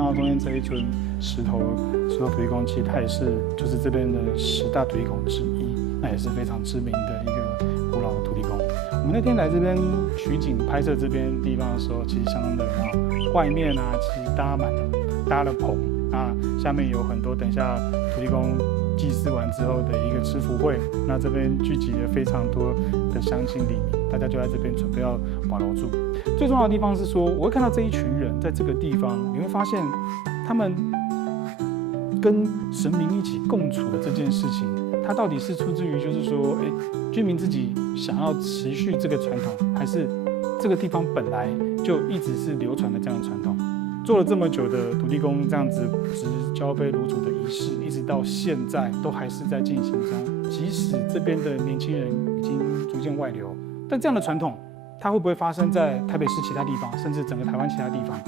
看到中间这一尊石头土地公，其实它也是就是这边的10大土地公之一，那也是非常知名的一个古老的土地公。我们那天来这边取景拍摄这边地方的时候，其实相当的热闹。外面啊，其实搭了棚啊，下面有很多等一下土地公祭祀完之后的一个吃福会，那这边聚集了非常多的乡亲里民，大家就在这边准备要把楼住。最重要的地方是说，我会看到这一群人在这个地方，你会发现他们跟神明一起共处的这件事情，它到底是出自于就是说，居民自己想要持续这个传统，还是这个地方本来就一直是流传的这样的传统？做了这么久的土地公这样子执交杯炉主的仪式，一直到现在都还是在进行中。即使这边的年轻人已经逐渐外流，但这样的传统，它会不会发生在台北市其他地方，甚至整个台湾其他地方？